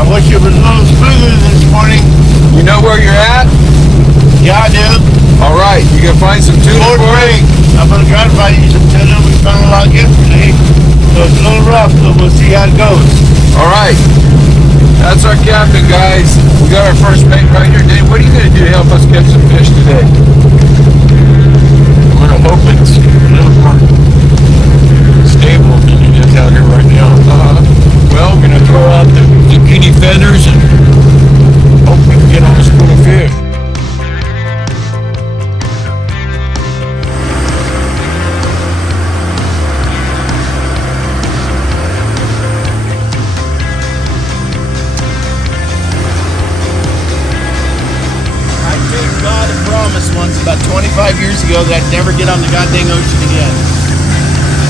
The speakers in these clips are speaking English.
I wish it was a little smoother this morning. You know where you're at? Yeah, I do. All right, you gonna find some tuna Fort for Bragg. us? I'm gonna try to find you some tuna. We found a lot yesterday, so it's a little rough, but we'll see how it goes. All right, that's our captain, guys. We got our first mate right here. Dave, what are you gonna do to help us catch some fish today? I'm gonna hope it's a little more stable than it is out here right now. Well, I'm gonna throw out the zucchini feathers and hope we can get on a school of fish. I gave God a promise once about 25 years ago that I'd never get on the goddamn ocean again.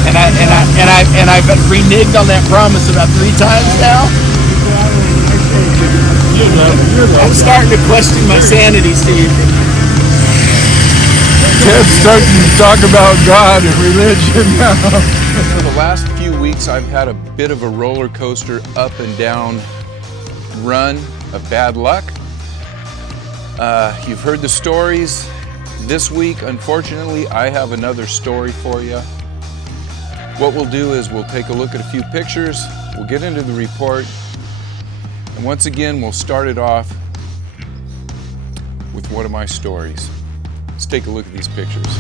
And I've reneged on that promise about 3 times now. I'm starting to question my sanity, Steve. Ted's starting to talk about God and religion now. For the last few weeks, I've had a bit of a roller coaster up and down run of bad luck. You've heard the stories. This week, unfortunately, I have another story for you. What we'll do is we'll take a look at a few pictures, we'll get into the report, and once again, we'll start it off with one of my stories. Let's take a look at these pictures.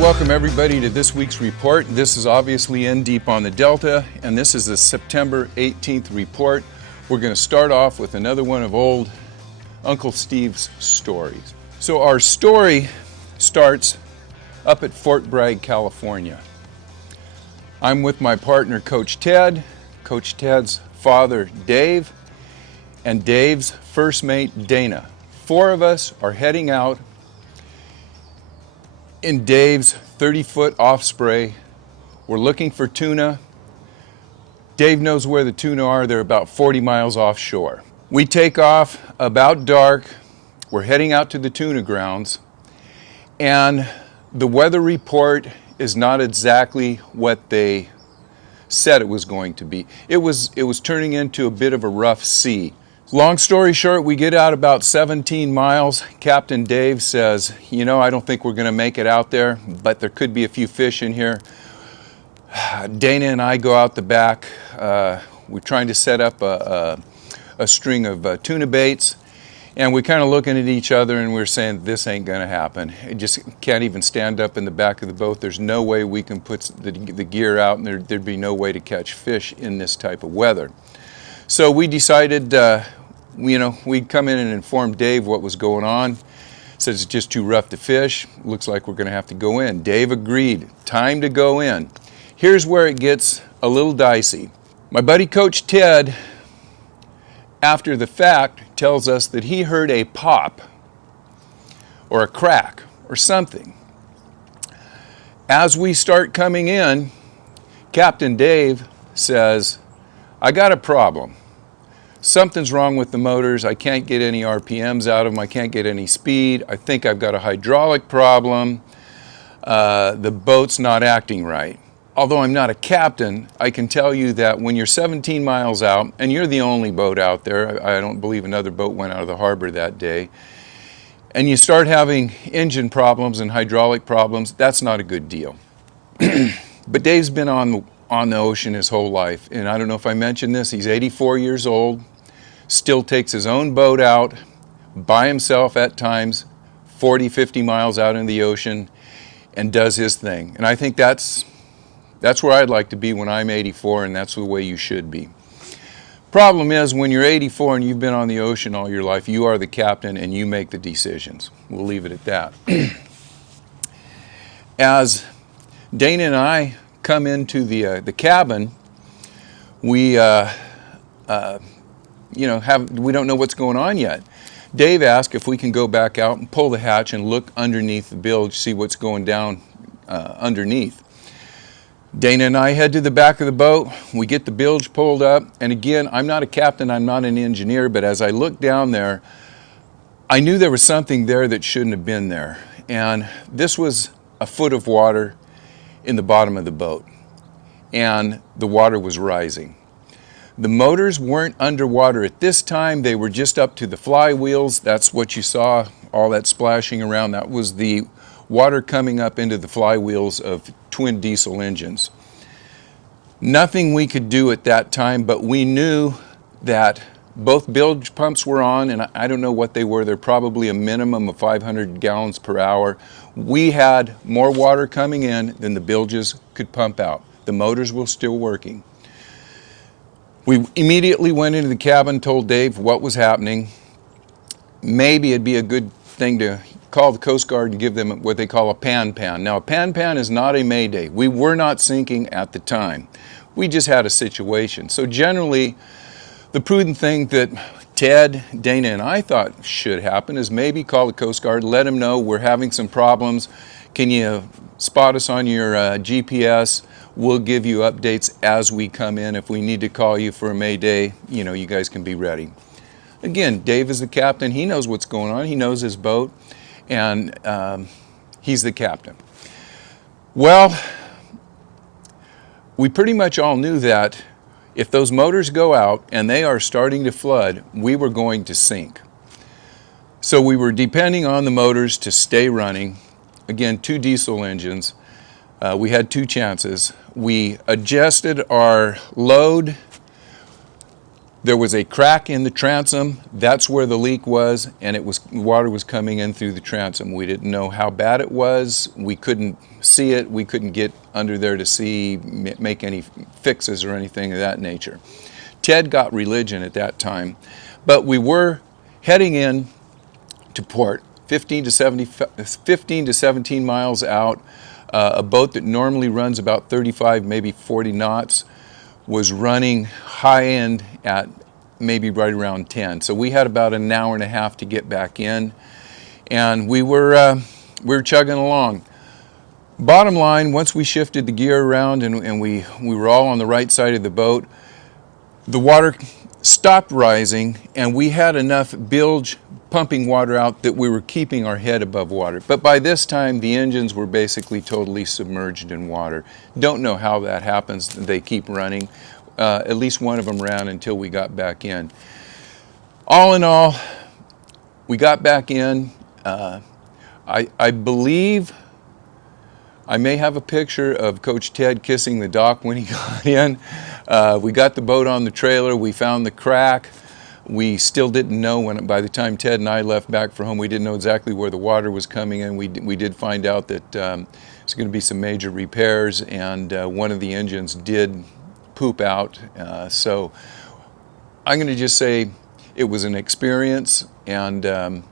Welcome everybody to this week's report. This is obviously in deep on the Delta, and this is the September 18th report. We're going to start off with another one of old Uncle Steve's stories. So our story starts up at Fort Bragg, California. I'm with my partner, Coach Ted, Coach Ted's father, Dave, and Dave's first mate, Dana. 4 of us are heading out in Dave's 30-foot Osprey. We're looking for tuna. Dave knows where the tuna are. They're about 40 miles offshore. We take off about dark. We're heading out to the tuna grounds, and the weather report is not exactly what they said it was going to be. It was turning into a bit of a rough sea. Long story short, we get out about 17 miles. Captain Dave says, you know, I don't think we're going to make it out there, but there could be a few fish in here. Dana and I go out the back. We're trying to set up a string of tuna baits, and we're kind of looking at each other and we're saying, this ain't going to happen. It just can't even stand up in the back of the boat. There's no way we can put the gear out, and there'd be no way to catch fish in this type of weather. So we decided, we'd come in and inform Dave what was going on. Said it's just too rough to fish. Looks like we're going to have to go in. Dave agreed. Time to go in. Here's where it gets a little dicey. My buddy Coach Ted, after the fact, tells us that he heard a pop or a crack or something. As we start coming in, Captain Dave says, I got a problem. Something's wrong with the motors. I can't get any RPMs out of them. I can't get any speed. I think I've got a hydraulic problem. The boat's not acting right. Although I'm not a captain, I can tell you that when you're 17 miles out, and you're the only boat out there, I don't believe another boat went out of the harbor that day, and you start having engine problems and hydraulic problems, that's not a good deal. But Dave's been on the ocean his whole life, and I don't know if I mentioned this, he's 84 years old, still takes his own boat out by himself at times, 40, 50 miles out in the ocean, and does his thing. And I think that's where I'd like to be when I'm 84, and that's the way you should be. Problem is, when you're 84 and you've been on the ocean all your life, you are the captain and you make the decisions. We'll leave it at that. As Dana and I come into the cabin, we we don't know what's going on yet. Dave asked if we can go back out and pull the hatch and look underneath the bilge, see what's going down underneath. Dana and I head to the back of the boat. We get the bilge pulled up, and again, I'm not a captain, I'm not an engineer, but as I looked down there, I knew there was something there that shouldn't have been there. And this was a foot of water in the bottom of the boat, and the water was rising. The motors weren't underwater at this time, they were just up to the flywheels. That's what you saw, all that splashing around. That was the water coming up into the flywheels of twin diesel engines. Nothing we could do at that time, but we knew that both bilge pumps were on, and I don't know what they were. They're probably a minimum of 500 gallons per hour. We had more water coming in than the bilges could pump out. The motors were still working. We immediately went into the cabin, told Dave what was happening. Maybe it'd be a good thing to call the Coast Guard and give them what they call a pan-pan. Now, a pan-pan is not a mayday. We were not sinking at the time. We just had a situation. So generally, the prudent thing that Ted, Dana, and I thought should happen is maybe call the Coast Guard, let them know we're having some problems. Can you spot us on your GPS? We'll give you updates as we come in. If we need to call you for a mayday, you know, you guys can be ready. Again, Dave is the captain. He knows what's going on. He knows his boat, and he's the captain. Well, we pretty much all knew that if those motors go out and they are starting to flood, we were going to sink. So we were depending on the motors to stay running. Again, 2 diesel engines. We had 2 chances. We adjusted our load. There was a crack in the transom. That's where the leak was, and water was coming in through the transom. We didn't know how bad it was. We couldn't see it. We couldn't get under there to see, make any fixes or anything of that nature. Ted got religion at that time, but we were heading in to port, 15 to 17 miles out. A boat that normally runs about 35, maybe 40 knots was running high end at maybe right around 10. So we had about an hour and a half to get back in, and we were chugging along. Bottom line, once we shifted the gear around and we were all on the right side of the boat, the water stopped rising, and we had enough bilge pumping water out that we were keeping our head above water. But by this time, the engines were basically totally submerged in water. Don't know how that happens. They keep running. At least one of them ran until we got back in. All in all, we got back in. I believe I may have a picture of Coach Ted kissing the dock when he got in. We got the boat on the trailer. We found the crack. We still didn't know by the time Ted and I left back for home, we didn't know exactly where the water was coming in. We did find out that there's going to be some major repairs, and one of the engines did poop out. So I'm going to just say it was an experience, and I'm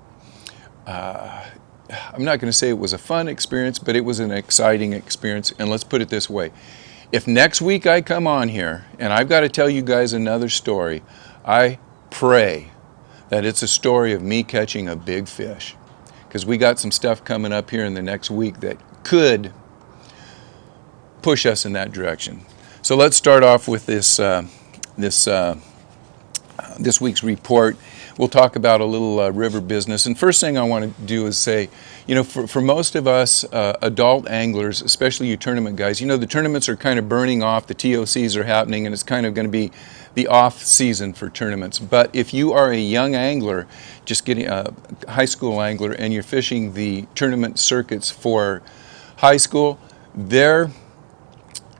not going to say it was a fun experience, but it was an exciting experience. And let's put it this way. If next week I come on here and I've got to tell you guys another story, I pray that it's a story of me catching a big fish, because we got some stuff coming up here in the next week that could push us in that direction. So let's start off with this week's report. We'll talk about a little river business. And first thing I want to do is say, you know, for most of us adult anglers, especially you tournament guys, you know, the tournaments are kind of burning off, the TOCs are happening, and it's kind of going to be the off season for tournaments. But if you are a young angler, just getting a high school angler, and you're fishing the tournament circuits for high school, their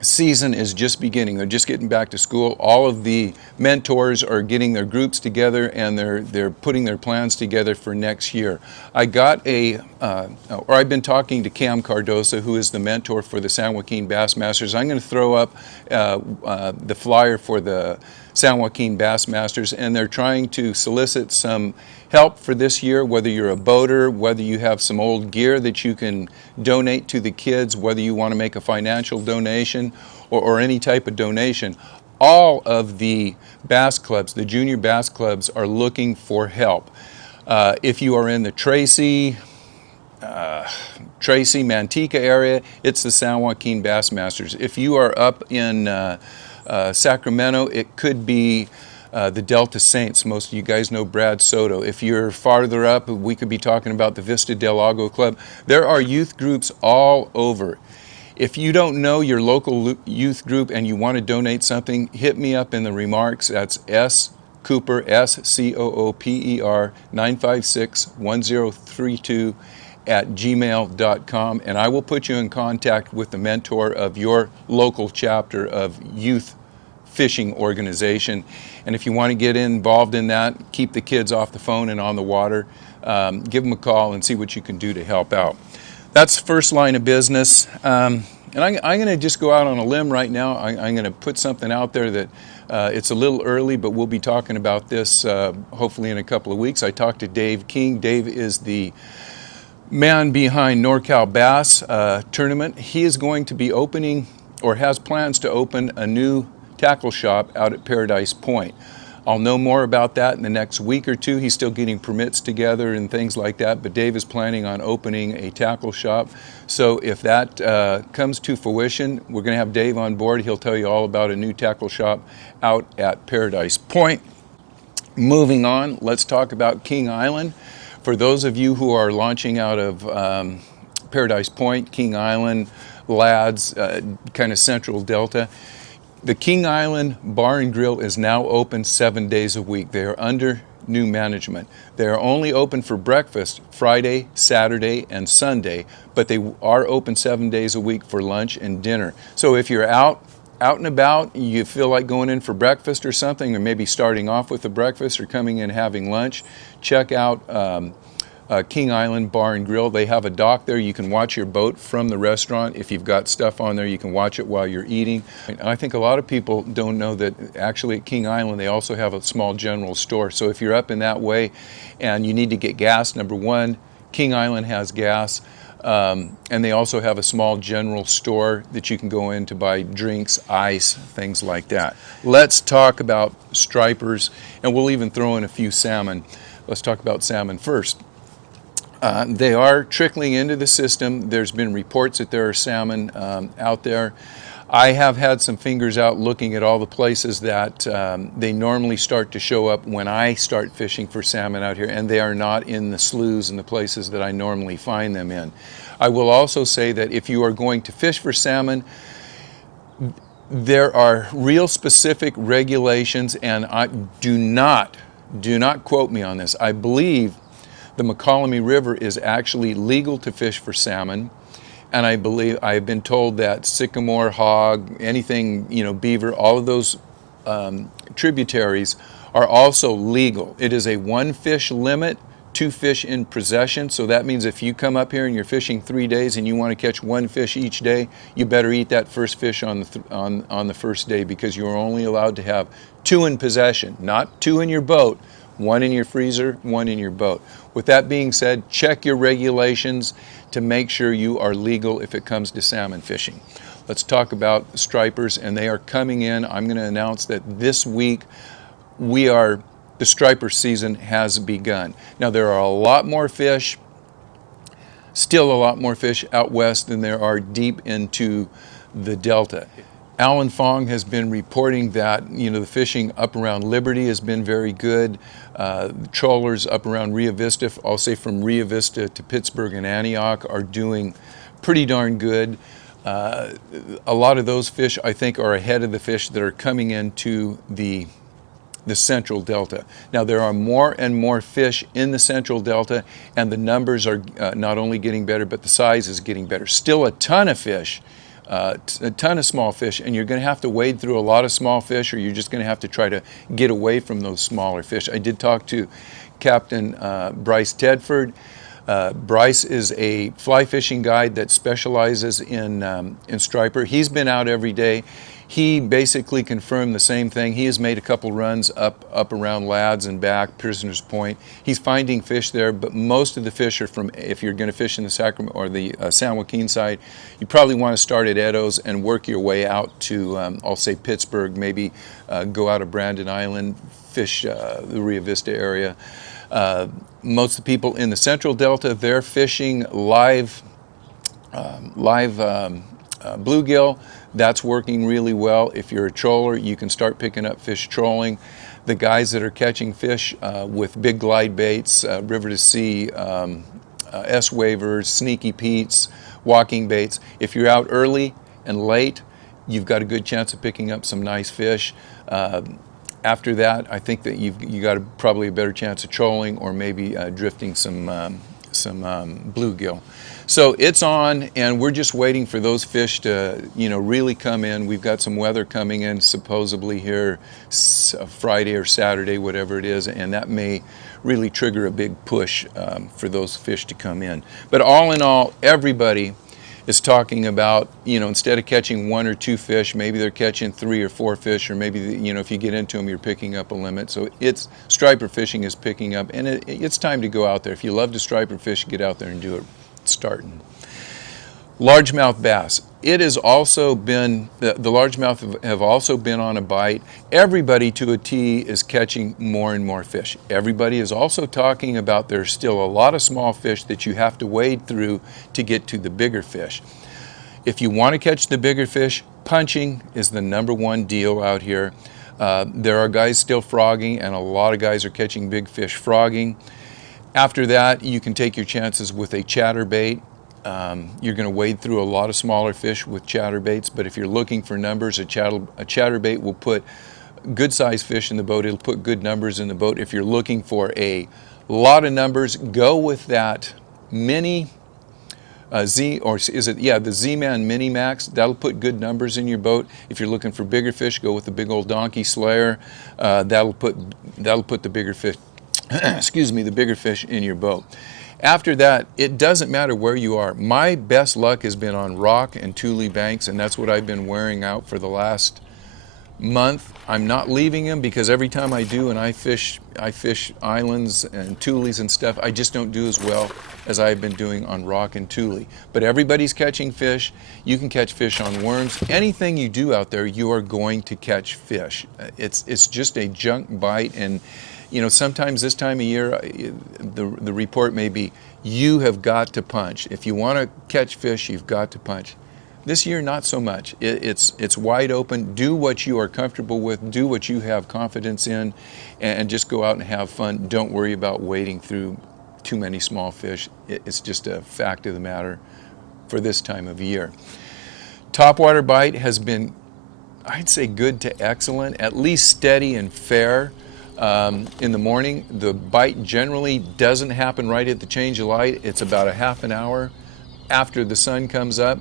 season is just beginning. They're just getting back to school. All of the mentors are getting their groups together, and they're putting their plans together for next year. I've been talking to Cam Cardosa, who is the mentor for the San Joaquin Bass Masters. I'm going to throw up the flyer for the San Joaquin Bass Masters, and they're trying to solicit some help for this year, whether you're a boater, whether you have some old gear that you can donate to the kids, whether you want to make a financial donation or any type of donation. All of the bass clubs, the junior bass clubs, are looking for help. If you are in the Tracy, Manteca area, it's the San Joaquin Bassmasters. If you are up in Sacramento, it could be the Delta Saints. Most of you guys know Brad Soto. If you're farther up, we could be talking about the Vista del Lago Club. There are youth groups all over. If you don't know your local youth group and you want to donate something, hit me up in the remarks. That's Cooper, SCOOPER 956-1032 at gmail.com, and I will put you in contact with the mentor of your local chapter of youth fishing organization. And if you want to get involved in that, keep the kids off the phone and on the water, give them a call and see what you can do to help out. That's the first line of business. And I'm going to just go out on a limb right now. I'm going to put something out there that it's a little early, but we'll be talking about this hopefully in a couple of weeks. I talked to Dave King. Dave is the man behind NorCal Bass Tournament. He is going to be opening, or has plans to open, a new tackle shop out at Paradise Point. I'll know more about that in the next week or two. He's still getting permits together and things like that, but Dave is planning on opening a tackle shop. So if that comes to fruition, we're going to have Dave on board. He'll tell you all about a new tackle shop out at Paradise Point. Moving on, let's talk about King Island. For those of you who are launching out of Paradise Point, King Island, Lads, kind of Central Delta, the King Island Bar and Grill is now open 7 days a week. They are under new management. They are only open for breakfast Friday, Saturday, and Sunday, but they are open 7 days a week for lunch and dinner. So if you're out and about, you feel like going in for breakfast or something, or maybe starting off with a breakfast or coming in having lunch, check out King Island Bar and Grill. They have a dock there. You can watch your boat from the restaurant. If you've got stuff on there, you can watch it while you're eating. And I think a lot of people don't know that actually at King Island they also have a small general store. So if you're up in that way and you need to get gas, number one, King Island has gas. And they also have a small general store that you can go in to buy drinks, ice, things like that. Let's talk about stripers, and we'll even throw in a few salmon. Let's talk about salmon first. They are trickling into the system. There's been reports that there are salmon out there. I have had some fingers out looking at all the places that they normally start to show up when I start fishing for salmon out here, and they are not in the sloughs and the places that I normally find them in. I will also say that if you are going to fish for salmon, there are real specific regulations, and do not quote me on this. I believe the McCollum River is actually legal to fish for salmon. And I believe, I've been told that sycamore, hog, anything, beaver, all of those tributaries are also legal. It is a 1 fish limit, 2 fish in possession. So that means if you come up here and you're fishing 3 days and you want to catch 1 fish each day, you better eat that first fish on the first day, because you're only allowed to have 2 in possession, not 2 in your boat. 1 in your freezer, 1 in your boat. With that being said, check your regulations to make sure you are legal if it comes to salmon fishing. Let's talk about stripers, and they are coming in. I'm going to announce that this week the striper season has begun. Now there are a lot more fish, still a lot more fish out west than there are deep into the Delta. Alan Fong has been reporting that the fishing up around Liberty has been very good. Trawlers up around Rio Vista, I'll say from Rio Vista to Pittsburgh and Antioch, are doing pretty darn good. A lot of those fish, I think, are ahead of the fish that are coming into the Central Delta. Now there are more and more fish in the Central Delta, and the numbers are not only getting better, but the size is getting better. Still a ton of fish. A ton of small fish, and you're going to have to wade through a lot of small fish, or you're just going to have to try to get away from those smaller fish. I did talk to Captain Bryce Tedford. Bryce is a fly fishing guide that specializes in striper. He's been out every day. He basically confirmed the same thing. He has made a couple runs up around Lads and back, Prisoner's Point. He's finding fish there, but most of the fish are from, if you're going to fish in the Sacramento or the San Joaquin side, you probably want to start at Edo's and work your way out to, I'll say Pittsburgh, maybe go out of Brandon Island, fish the Rio Vista area. Most of the people in the Central Delta, they're fishing live bluegill. That's working really well. If you're a troller, you can start picking up fish trolling. The guys that are catching fish with big glide baits, river to sea, S-wavers, sneaky Pete's, walking baits. If you're out early and late, you've got a good chance of picking up some nice fish. After that, I think that you got probably a better chance of trolling or maybe drifting some bluegill. So it's on, and we're just waiting for those fish to, really come in. We've got some weather coming in supposedly here Friday or Saturday, whatever it is, and that may really trigger a big push for those fish to come in. But all in all, everybody is talking about, instead of catching 1 or 2 fish, maybe they're catching 3 or 4 fish, or maybe, if you get into them, you're picking up a limit. So striper fishing is picking up, and it's time to go out there. If you love to striper fish, get out there and do it. It's starting. Largemouth bass. It has also been, the largemouth have also been on a bite. Everybody to a T is catching more and more fish. Everybody is also talking about there's still a lot of small fish that you have to wade through to get to the bigger fish. If you want to catch the bigger fish, punching is the #1 deal out here. There are guys still frogging, and a lot of guys are catching big fish frogging. After that, you can take your chances with a chatterbait. You're going to wade through a lot of smaller fish with chatterbaits, but if you're looking for numbers, a chatterbait will put good sized fish in the boat. It'll put good numbers in the boat. If you're looking for a lot of numbers, go with that mini the Z-Man Mini Max. That'll put good numbers in your boat. If you're looking for bigger fish, go with the big old Donkey Slayer. That'll put the bigger fish the bigger fish in your boat. After that, it doesn't matter where you are. My best luck has been on rock and tule banks, and that's what I've been wearing out for the last month. I'm not leaving them because every time I do and I fish islands and tules and stuff, I just don't do as well as I've been doing on rock and tule. But everybody's catching fish. You can catch fish on worms. Anything you do out there, you are going to catch fish. It's just a junk bite, and sometimes this time of year, the report may be, you have got to punch. If you want to catch fish, you've got to punch. This year, not so much. It's wide open. Do what you are comfortable with. Do what you have confidence in, and just go out and have fun. Don't worry about wading through too many small fish. It's just a fact of the matter for this time of year. Topwater bite has been, I'd say, good to excellent, at least steady and fair. In the morning, the bite generally doesn't happen right at the change of light. It's about a half an hour after the sun comes up.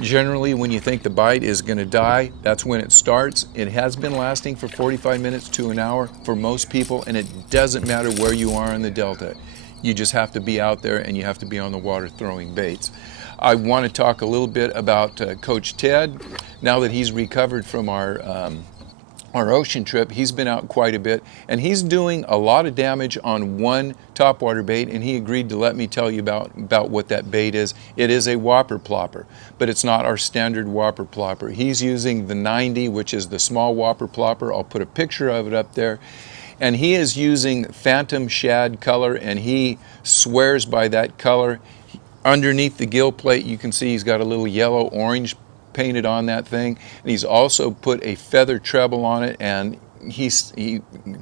Generally, when you think the bite is going to die, that's when it starts. It has been lasting for 45 minutes to an hour for most people, and it doesn't matter where you are in the Delta. You just have to be out there, and you have to be on the water throwing baits. I want to talk a little bit about Coach Ted. Now that he's recovered from our ocean trip, he's been out quite a bit, and he's doing a lot of damage on one topwater bait, and he agreed to let me tell you about what that bait is. It is a whopper plopper, but it's not our standard whopper plopper. He's using the 90, which is the small whopper plopper. I'll put a picture of it up there. And he is using phantom shad color, and he swears by that color. Underneath the gill plate, you can see he's got a little yellow-orange painted on that thing, and he's also put a feather treble on it, and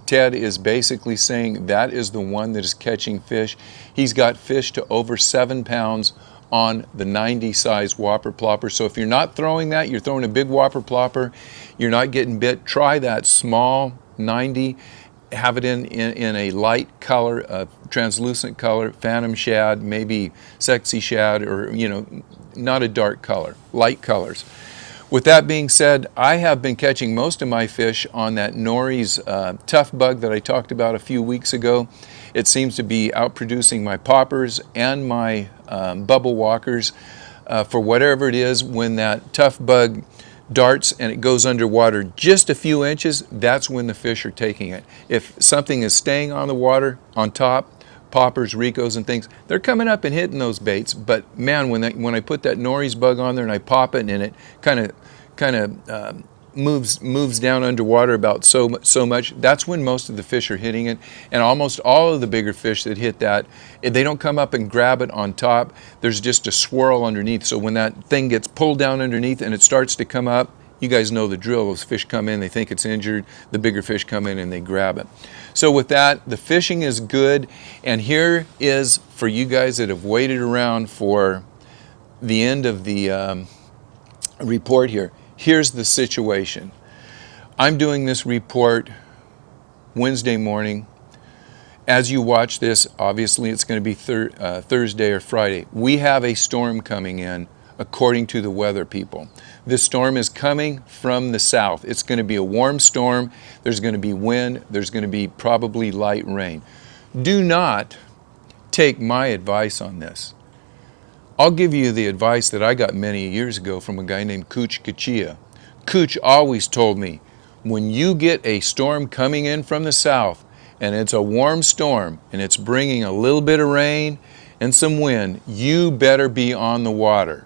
Ted is basically saying that is the one that is catching fish. He's got fish to over 7 pounds on the 90 size whopper plopper. So if you're not throwing that, you're throwing a big whopper plopper, you're not getting bit, try that small 90. Have it in a light color, a translucent color, phantom shad, maybe sexy shad, or not a dark color, light colors. With that being said, I have been catching most of my fish on that Nori's tough bug that I talked about a few weeks ago. It seems to be outproducing my poppers and my bubble walkers. For whatever it is, when that tough bug darts and it goes underwater just a few inches, that's when the fish are taking it. If something is staying on the water, on top, poppers, ricos, and things, they're coming up and hitting those baits. But man, when I put that Nori's bug on there and I pop it and it kind of moves down underwater about so much, that's when most of the fish are hitting it. And almost all of the bigger fish that hit that, they don't come up and grab it on top. There's just a swirl underneath. So when that thing gets pulled down underneath and it starts to come up, you guys know the drill. Those fish come in, they think it's injured. The bigger fish come in and they grab it. So with that, the fishing is good. And here is, for you guys that have waited around for the end of the report here, here's the situation. I'm doing this report Wednesday morning. As you watch this, obviously it's going to be Thursday or Friday. We have a storm coming in, according to the weather people. This storm is coming from the south. It's going to be a warm storm. There's going to be wind. There's going to be probably light rain. Do not take my advice on this. I'll give you the advice that I got many years ago from a guy named Cooch Kachia. Cooch always told me, when you get a storm coming in from the south, and it's a warm storm, and it's bringing a little bit of rain and some wind, you better be on the water.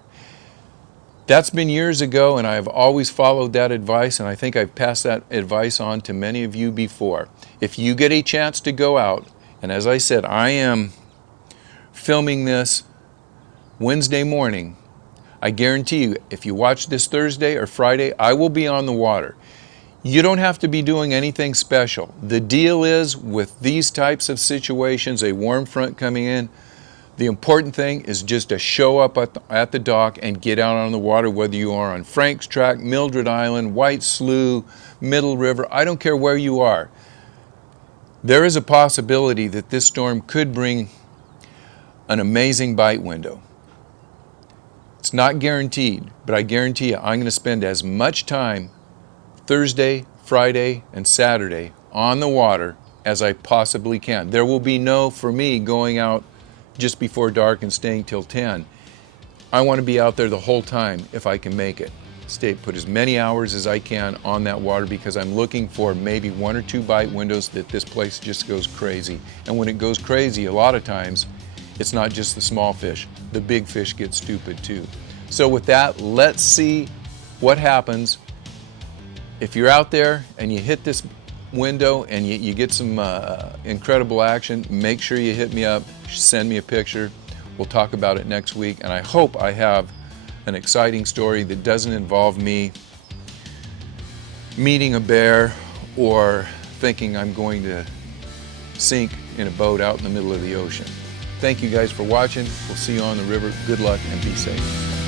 That's been years ago, and I've always followed that advice, and I think I've passed that advice on to many of you before. If you get a chance to go out, and as I said, I am filming this Wednesday morning, I guarantee you, if you watch this Thursday or Friday, I will be on the water. You don't have to be doing anything special. The deal is, with these types of situations, a warm front coming in, the important thing is just to show up at the dock and get out on the water, whether you are on Frank's Track, Mildred Island, White Slough, Middle River. I don't care where you are. There is a possibility that this storm could bring an amazing bite window. It's not guaranteed, but I guarantee you I'm going to spend as much time Thursday, Friday, and Saturday on the water as I possibly can. There will be no, for me, going out just before dark and staying till 10. I want to be out there the whole time if I can make it. Put as many hours as I can on that water, because I'm looking for maybe 1 or 2 bite windows that this place just goes crazy. And when it goes crazy, a lot of times, it's not just the small fish. The big fish get stupid too. So with that, let's see what happens. If you're out there and you hit this window and you get some incredible action, make sure you hit me up, send me a picture. We'll talk about it next week, and I hope I have an exciting story that doesn't involve me meeting a bear or thinking I'm going to sink in a boat out in the middle of the ocean. Thank you guys for watching. We'll see you on the river. Good luck and be safe.